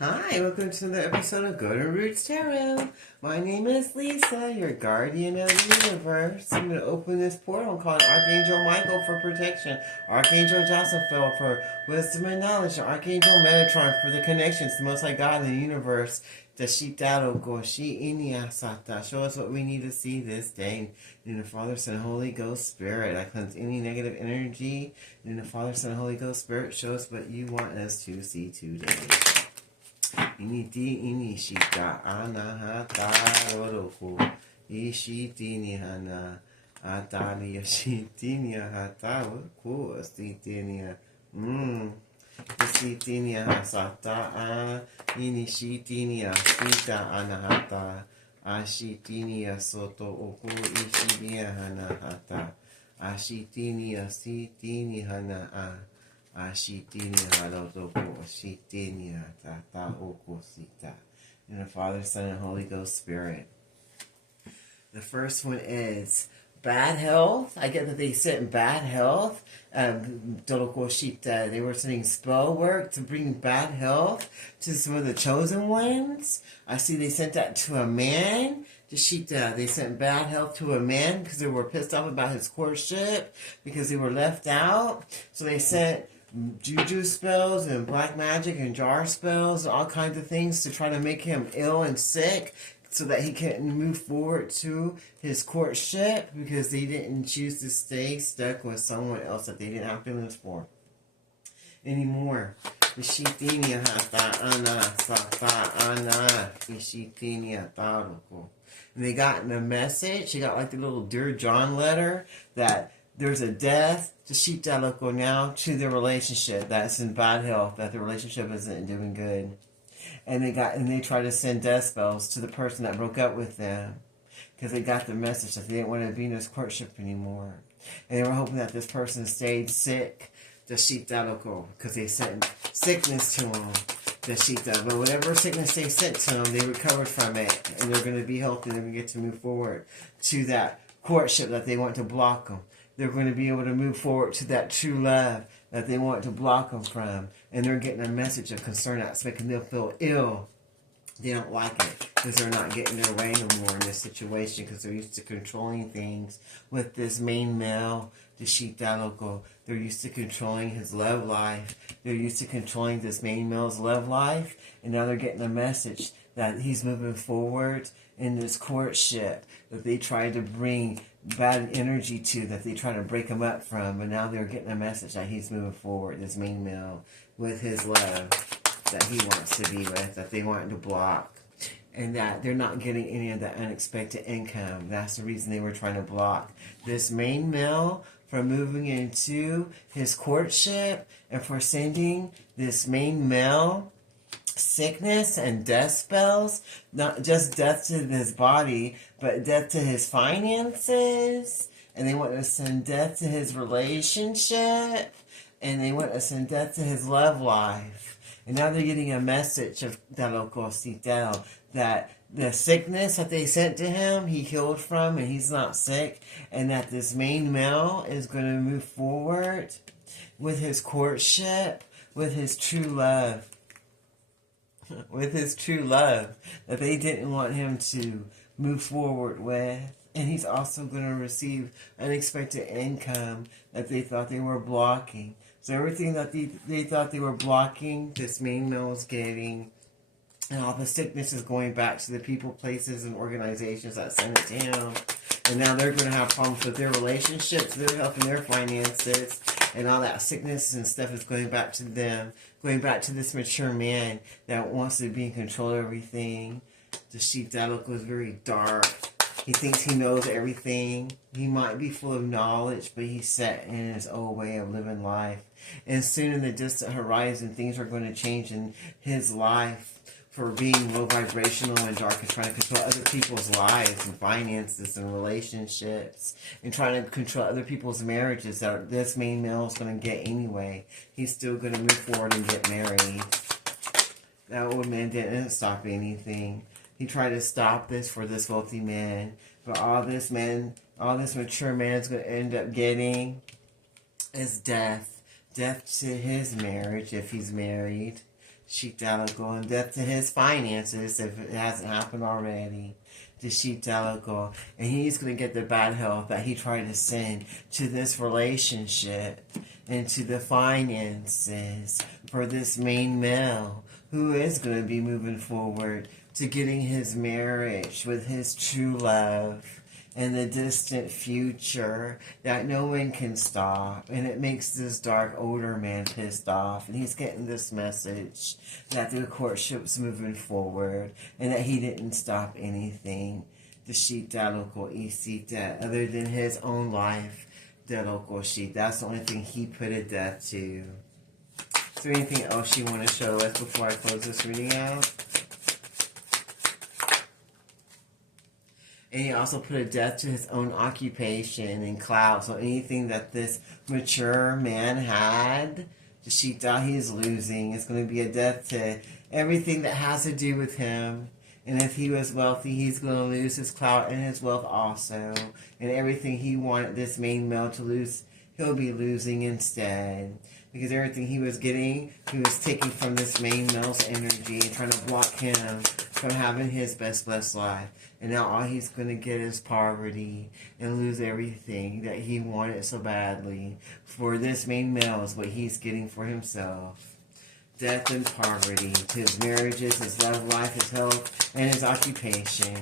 Hi, welcome to another episode of Golden Roots Tarot. My name is Lisa, your guardian of the universe. I'm going to open this portal and call Archangel Michael for protection, Archangel Josaphat for wisdom and knowledge, and Archangel Metatron for the connections to the Most High God in the universe. Show us what we need to see this day. In the Father, Son, Holy Ghost, Spirit. I cleanse any negative energy. In the Father, Son, Holy Ghost, Spirit, show us what you want us to see today. Initi inishita anahata roroku ishiti nihana atali yashitinia hatawa ku asitinia isitinia hasata a inishitinia sita anahata ashitinia soto oku ishinia hanahata ashitinia sitini hana a Ashitini Halotoko, Ashitini Tata Okosita. In the Father, Son, and Holy Ghost Spirit. The first one is bad health. I get that they sent bad health. Dolokoshita. They were sending spell work to bring bad health to some of the chosen ones. I see they sent that to a man. Shita, they sent bad health to a man because they were pissed off about his courtship because they were left out. So they sent juju spells and black magic and jar spells and all kinds of things to try to make him ill and sick so that he couldn't move forward to his courtship because they didn't choose to stay stuck with someone else that they didn't have feelings for anymore. Ishitinia hata ana sata ana ishitinia taroko. And they got the message. They got like the little Dear John letter that there's a death to Shitaloko now to the relationship that's in bad health, that the relationship isn't doing good. And they tried to send death spells to the person that broke up with them because they got the message that they didn't want to be in this courtship anymore. And they were hoping that this person stayed sick, the Shitaloko, because they sent sickness to them. But whatever sickness they sent to them, they recovered from it, and they're going to be healthy. They're going to get to move forward to that courtship that they want to block them. They're going to be able to move forward to that true love that they want to block them from, and they're getting a message of concern that's making them feel ill. They don't like it because they're not getting their way no more in this situation because they're used to controlling things with this main male, the Shitaloko. They're used to controlling his love life. They're used to controlling this main male's love life, and now they're getting a message that he's moving forward in this courtship that they tried to bring bad energy to, that they try to break him up from, but now they're getting a message that he's moving forward, this main male, with his love that he wants to be with, that they want to block, and that they're not getting any of that unexpected income. That's the reason they were trying to block this main male from moving into his courtship and for sending this main male sickness and death spells, not just death to his body, but death to his finances, and they want to send death to his relationship, and they want to send death to his love life. And now they're getting a message of Dalokositel that the sickness that they sent to him, he healed from, and he's not sick, and that this main male is going to move forward with his courtship, with his true love. With his true love that they didn't want him to move forward with. And he's also going to receive unexpected income that they thought they were blocking. So everything that they thought they were blocking, this main male is getting. And all the sickness is going back to the people, places, and organizations that sent it to him. And now they're going to have problems with their relationships, their health, and their finances. And all that sickness and stuff is going back to them. Going back to this mature man that wants to be in control of everything. The Shitaloko is very dark. He thinks he knows everything. He might be full of knowledge, but he's set in his old way of living life. And soon in the distant horizon, things are going to change in his life for being low vibrational and dark and trying to control other people's lives and finances and relationships and trying to control other people's marriages that this main male is going to get anyway. He's still going to move forward and get married. That old man didn't stop anything. He tried to stop this for this wealthy man, but all this mature man is going to end up getting is death. Death to his marriage if he's married. Shitaloko, and death to his finances if it hasn't happened already. To Shitaloko, and he's going to get the bad health that he tried to send to this relationship and to the finances for this main male who is going to be moving forward to getting his marriage with his true love in the distant future that no one can stop. And it makes this dark older man pissed off, and he's getting this message that the courtship's moving forward and that he didn't stop anything. The sheet local isita, other than his own life, the local sheet. That's the only thing he put a death to. Is there anything else you want to show us before I close this reading out? And he also put a death to his own occupation and clout. So anything that this mature man had, the Shita he's losing. It's going to be a death to everything that has to do with him. And if he was wealthy, he's going to lose his clout and his wealth also. And everything he wanted this main male to lose, he'll be losing instead. Because everything he was getting, he was taking from this main male's energy and trying to block him from having his best blessed life. And now all he's going to get is poverty and lose everything that he wanted so badly. For this main male is what he's getting for himself. Death and poverty to his marriages, his love life, his health, and his occupation.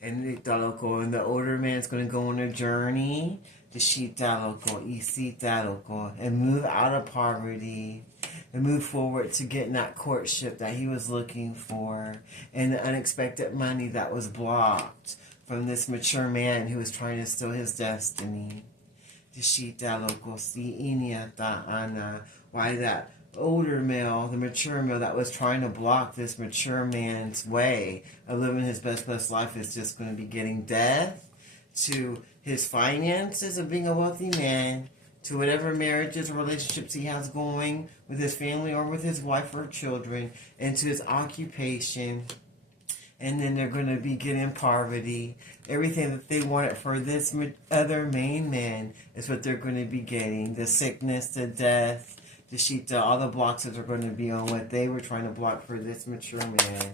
And the older man's going to go on a journey to Shitaloko, Isitaloko, and move out of poverty and move forward to getting that courtship that he was looking for and the unexpected money that was blocked from this mature man who was trying to steal his destiny. To Shitaloko, Si Iniata Ana. Why that older male, the mature male that was trying to block this mature man's way of living his best blessed life is just going to be getting death to his finances of being a wealthy man, to whatever marriages or relationships he has going with his family or with his wife or children, and to his occupation. And then they're going to be getting poverty. Everything that they wanted for this other main man is what they're going to be getting. The sickness, the death, the shita, all the blocks that are going to be on what they were trying to block for this mature man.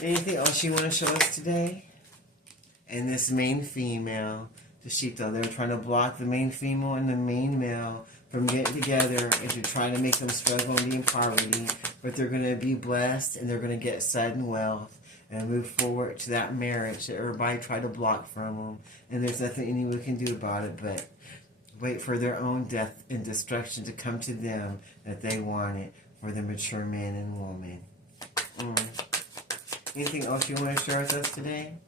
Anything else you want to show us today? And this main female, the Shita, they're trying to block the main female and the main male from getting together and to try to make them struggle and be in poverty. But they're going to be blessed and they're going to get sudden wealth and move forward to that marriage that everybody tried to block from them. And there's nothing anyone can do about it but wait for their own death and destruction to come to them that they wanted for the mature man and woman. Anything else you want to share with us today?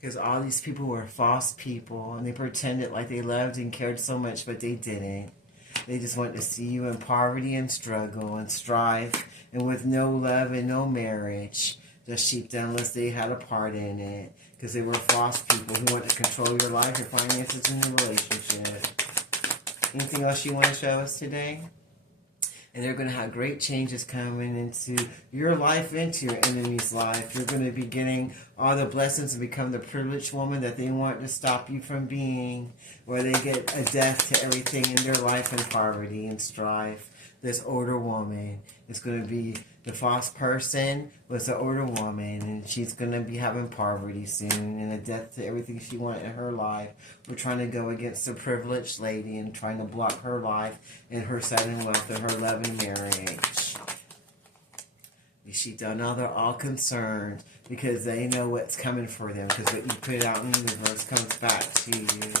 Because all these people were false people, and they pretended like they loved and cared so much, but they didn't. They just wanted to see you in poverty and struggle and strife, and with no love and no marriage, just sheep unless they had a part in it. Because they were false people who want to control your life, your finances, and your relationship. Anything else you want to show us today? And they're going to have great changes coming into your life, into your enemy's life. You're going to be getting all the blessings and become the privileged woman that they want to stop you from being, where they get a death to everything in their life and poverty and strife. This older woman is going to be the false person was the older woman, and she's going to be having poverty soon and a death to everything she wanted in her life. We're trying to go against the privileged lady and trying to block her life and her sudden wealth and her love and marriage. Now they're all concerned because they know what's coming for them, because what you put out in the universe comes back to you.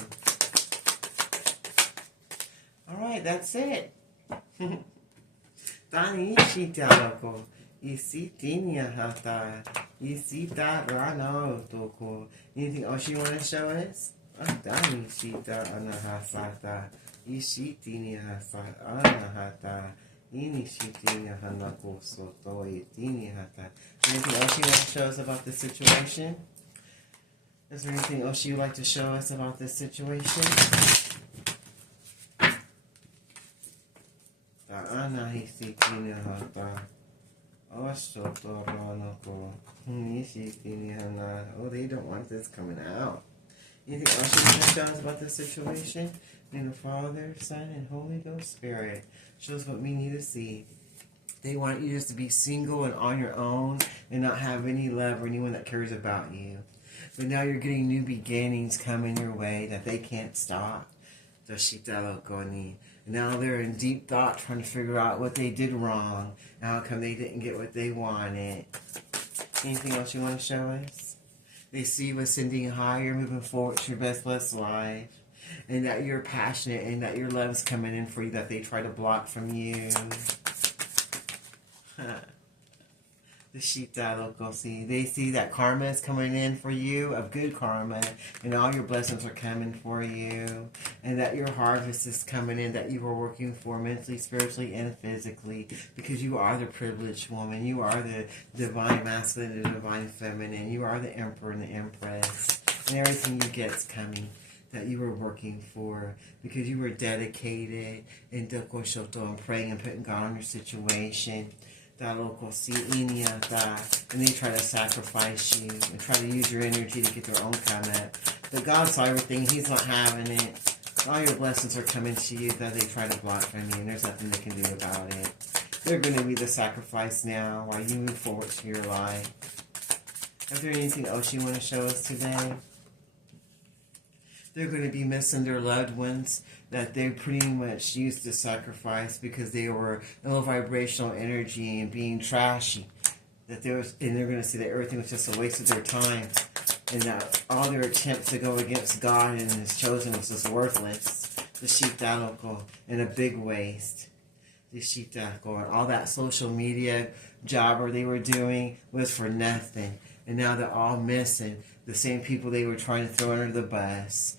Alright, that's it. Tani Shitaloko, Isitinia Hata, Isita Rano Toko. Anything else you want to show us? Tani Shita Anahasata, Isitinia Hasa Anahata, Inishitinia Hanako Soto, Itinia Hata. Anything else you want to show us about this situation? Is there anything else you'd like to show us about this situation? Oh, they don't want this coming out. Anything else you want to tell us about this situation? In the Father, Son, and Holy Ghost Spirit shows what we need to see. They want you just to be single and on your own and not have any love or anyone that cares about you. But now you're getting new beginnings coming your way that they can't stop. And now they're in deep thought trying to figure out what they did wrong. How come they didn't get what they wanted? Anything else you want to show us? They see you ascending higher, moving forward to your best blessed life. And that you're passionate and that your love's coming in for you that they try to block from you. The Shita Lokosi. They see that karma is coming in for you, of good karma, and all your blessings are coming for you, and that your harvest is coming in that you are working for mentally, spiritually, and physically, because you are the privileged woman. You are the divine masculine and the divine feminine. You are the emperor and the empress, and everything you get is coming that you were working for, because you were dedicated and praying and putting God on your situation. And they try to sacrifice you and try to use your energy to get their own karma. But God saw everything. He's not having it. All your blessings are coming to you that they try to block from you, and there's nothing they can do about it. They're going to be the sacrifice now while you move forward to your life. Is there anything else you want to show us today? They're going to be missing their loved ones that they pretty much used to sacrifice because they were low vibrational energy and being trashy. And they're going to see that everything was just a waste of their time, and that all their attempts to go against God and His chosen was just worthless. The Shitaloko, and a big waste. The Shitaloko, and all that social media jobber they were doing was for nothing. And now they're all missing the same people they were trying to throw under the bus.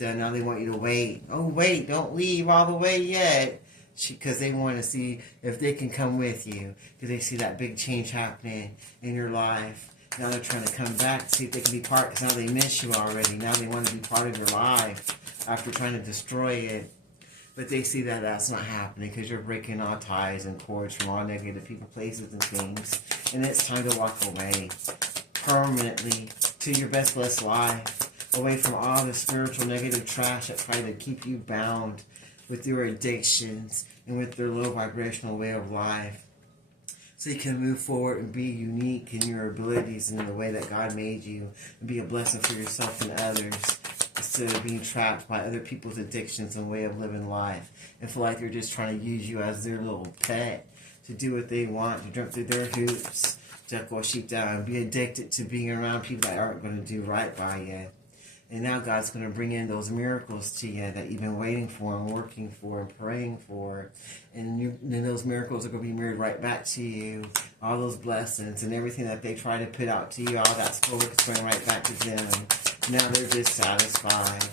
Now they want you to wait. Oh, wait, don't leave all the way yet. Because they want to see if they can come with you. Because they see that big change happening in your life. Now they're trying to come back to see if they can be part. Because now they miss you already. Now they want to be part of your life after trying to destroy it. But they see that that's not happening because you're breaking all ties and cords from all negative people, places, and things. And it's time to walk away permanently to your best blessed life. Away from all the spiritual negative trash that try to keep you bound with your addictions and with their low vibrational way of life. So you can move forward and be unique in your abilities and in the way that God made you, and be a blessing for yourself and others, instead of being trapped by other people's addictions and way of living life, and feel like they're just trying to use you as their little pet to do what they want, to jump through their hoops, and be addicted to being around people that aren't going to do right by you. And now God's going to bring in those miracles to you that you've been waiting for and working for and praying for. And then those miracles are going to be mirrored right back to you. All those blessings and everything that they try to put out to you, all that spoke is going right back to them. Now they're dissatisfied.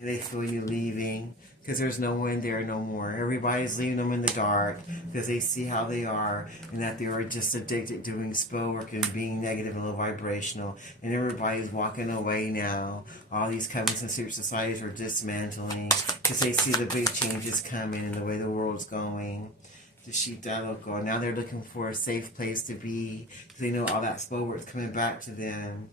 And they feel you leaving because there's no one there no more. Everybody's leaving them in the dark because they see how they are and that they are just addicted doing spell work and being negative and low vibrational. And everybody's walking away now. All these covens and secret societies are dismantling because they see the big changes coming and the way the world's going. The Shita. Now they're looking for a safe place to be because they know all that spell work's coming back to them.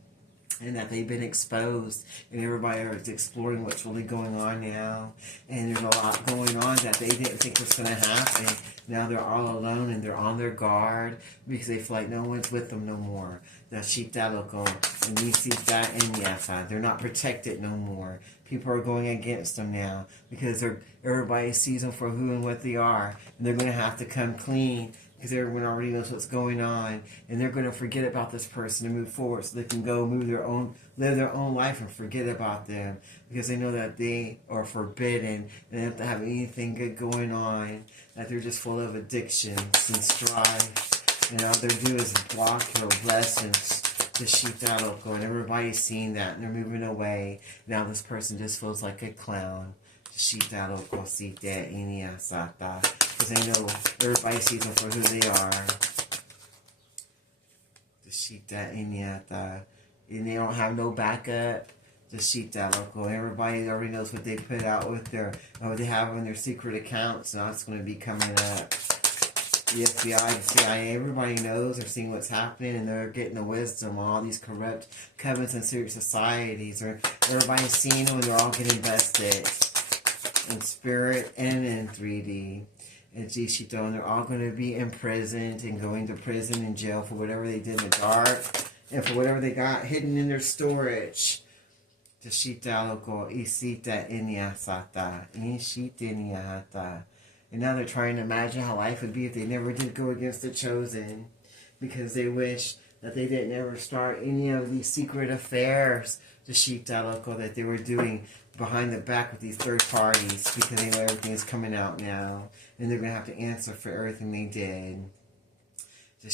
And that they've been exposed, and everybody is exploring what's really going on now. And there's a lot going on that they didn't think was going to happen. Now they're all alone, and they're on their guard because they feel like no one's with them no more. The Shitaloko, and you see that in Yasa. They're not protected no more. People are going against them now because everybody sees them for who and what they are. And they're going to have to come clean because everyone already knows what's going on, and they're going to forget about this person and move forward so they can go live their own life and forget about them because they know that they are forbidden and they don't have to have anything good going on, that they're just full of addictions and strife, and all they do is block your blessings. The Shitaloko, and everybody's seeing that and they're moving away. Now this person just feels like a clown. Shitaloko Sita Iniasata. Because they know everybody sees them for who they are. The Shita Iniata. And they don't have no backup. The Shitaloko. Everybody already knows what they put out with what they have on their secret accounts. Now it's going to be coming up. the FBI, the CIA, everybody knows, they're seeing what's happening, and they're getting the wisdom. All these corrupt covens and secret societies, or everybody's seeing them, and they're all getting busted in spirit and in 3D. And Jishito, and they're all going to be imprisoned and going to prison and jail for whatever they did in the dark, and for whatever they got hidden in their storage. Tashita loko isita inyasata inshitiniata. And now they're trying to imagine how life would be if they never did go against the chosen, because they wish that they didn't ever start any of these secret affairs, Tashita loko, that they were doing behind the back with these third parties, because they know everything is coming out now, and they're going to have to answer for everything they did. And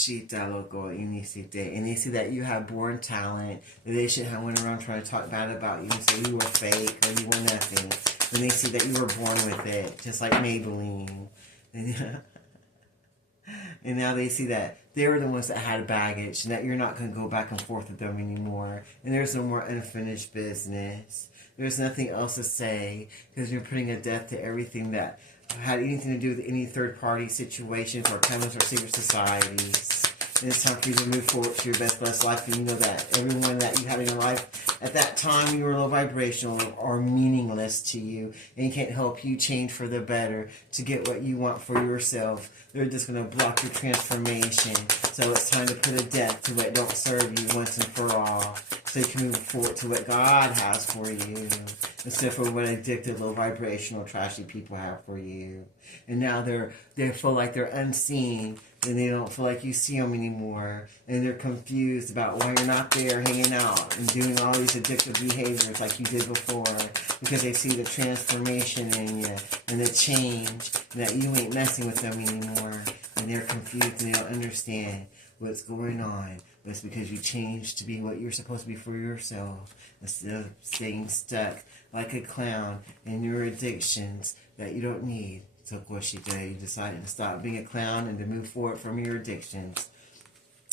they see that you have born talent, that they should have went around trying to talk bad about you and say you were fake or you were nothing. And they see that you were born with it, just like Maybelline. And now they see that they were the ones that had baggage, and that you're not going to go back and forth with them anymore. And there's no more unfinished business. There's nothing else to say, because you're putting a death to everything that had anything to do with any third-party situations or covens or secret societies. And it's time for you to move forward to your best blessed life, and you know that everyone that you have in your life at that time, you were low vibrational or meaningless to you, and can't help you change for the better to get what you want for yourself. They're just going to block your transformation. So it's time to put a death to what don't serve you once and for all, so you can move forward to what God has for you, instead of what addicted, low vibrational, trashy people have for you. And now they feel like they're unseen, and they don't feel like you see them anymore, and they're confused about why you're not there hanging out and doing all these addictive behaviors like you did before, because they see the transformation in you and the change, and that you ain't messing with them anymore, and they're confused and they don't understand what's going on. But it's because you changed to be what you're supposed to be for yourself, instead of staying stuck like a clown in your addictions that you don't need. So Koshita, you decided to stop being a clown and to move forward from your addictions.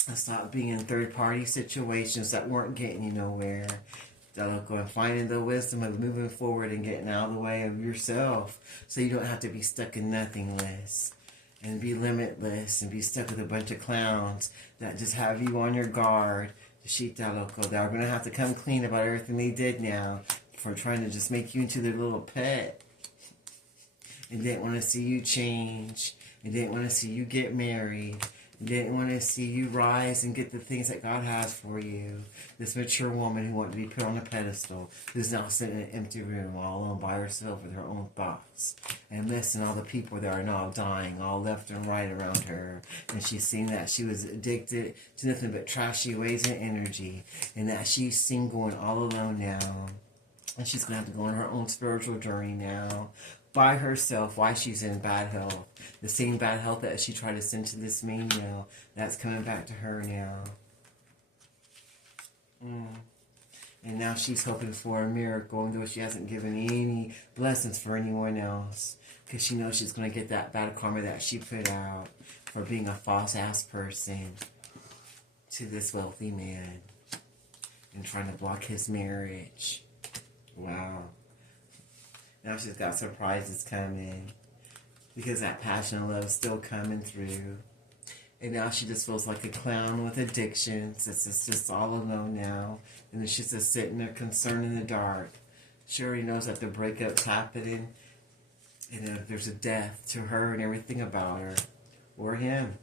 And stop being in third-party situations that weren't getting you nowhere. And finding the wisdom of moving forward and getting out of the way of yourself, so you don't have to be stuck in nothingness and be limitless and be stuck with a bunch of clowns that just have you on your guard. The Shita Loco, that are going to have to come clean about everything they did now for trying to just make you into their little pet. And didn't want to see you change. And didn't want to see you get married. And didn't want to see you rise and get the things that God has for you. This mature woman who wanted to be put on a pedestal, who's now sitting in an empty room all alone by herself with her own thoughts. And listening to all the people that are now dying all left and right around her. And she's seeing that she was addicted to nothing but trashy ways and energy. And that she's single and all alone now. And she's going to have to go on her own spiritual journey now. By herself, why she's in bad health. The same bad health that she tried to send to this menial, that's coming back to her now. And now she's hoping for a miracle, though she hasn't given any blessings for anyone else. Because she knows she's going to get that bad karma that she put out for being a false-ass person to this wealthy man. And trying to block his marriage. Wow. Now she's got surprises coming, because that passion and love is still coming through. And now she just feels like a clown with addictions. It's just all alone now. And then she's just sitting there concerned in the dark. She already knows that the breakup's happening. And there's a death to her and everything about her. Or him.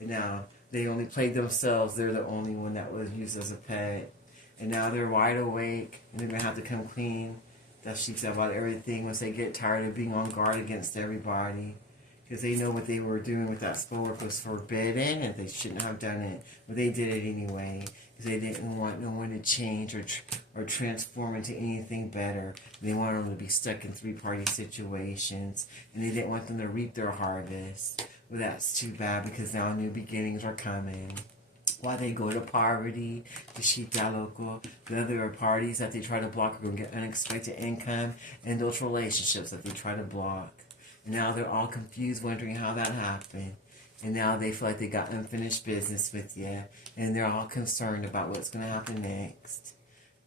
And now they only played themselves. They're the only one that was used as a pet. And now they're wide awake. And they're going to have to come clean. That she said about everything once they get tired of being on guard against everybody. Because they know what they were doing with that spell work was forbidden, and they shouldn't have done it. But they did it anyway. Because they didn't want no one to change or transform into anything better. They wanted them to be stuck in three-party situations. And they didn't want them to reap their harvest. Well, that's too bad, because now new beginnings are coming. Why they go to poverty, the Shita Local, the other parties that they try to block are going to get unexpected income, and those relationships that they try to block. And now they're all confused, wondering how that happened. And now they feel like they got unfinished business with you, and they're all concerned about what's going to happen next.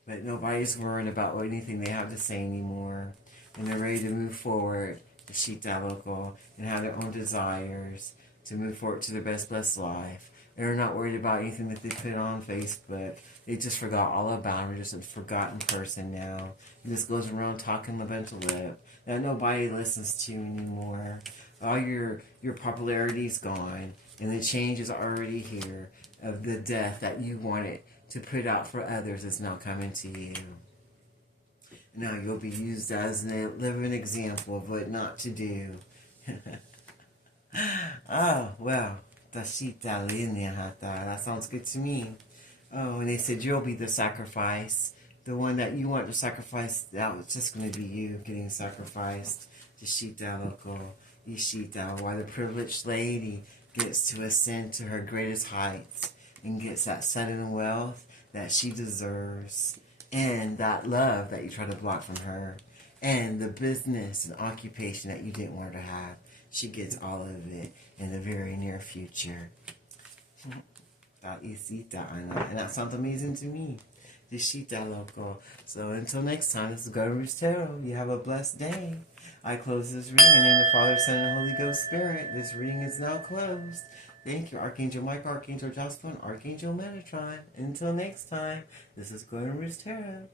But nobody's worried about anything they have to say anymore. And they're ready to move forward, the Shita Local, and have their own desires. to move forward to their best blessed life. They're not worried about anything that they put on Facebook. They just forgot all about them. They're just a forgotten person now. He just goes around talking a bunch of lip that nobody listens to anymore. All your popularity's gone, and the change is already here. Of the death that you wanted to put out for others is now coming to you. Now you'll be used as a living example of what not to do. Oh, well. Tashita linea hata. That sounds good to me. Oh, and they said you'll be the sacrifice. The one that you want to sacrifice, it's just going to be you getting sacrificed. Tashita loko. Ishita. Why the privileged lady gets to ascend to her greatest heights and gets that sudden wealth that she deserves. And that love that you try to block from her. And the business and occupation that you didn't want her to have. She gets all of it in the very near future. And that sounds amazing to me. Dishita loco. So until next time, this is Guru's Tarot. You have a blessed day. I close this reading in the name of the Father, Son, and Holy Ghost Spirit. This reading is now closed. Thank you, Archangel Michael, Archangel Jocelyn, Archangel Metatron. Until next time, this is Guru's Tarot.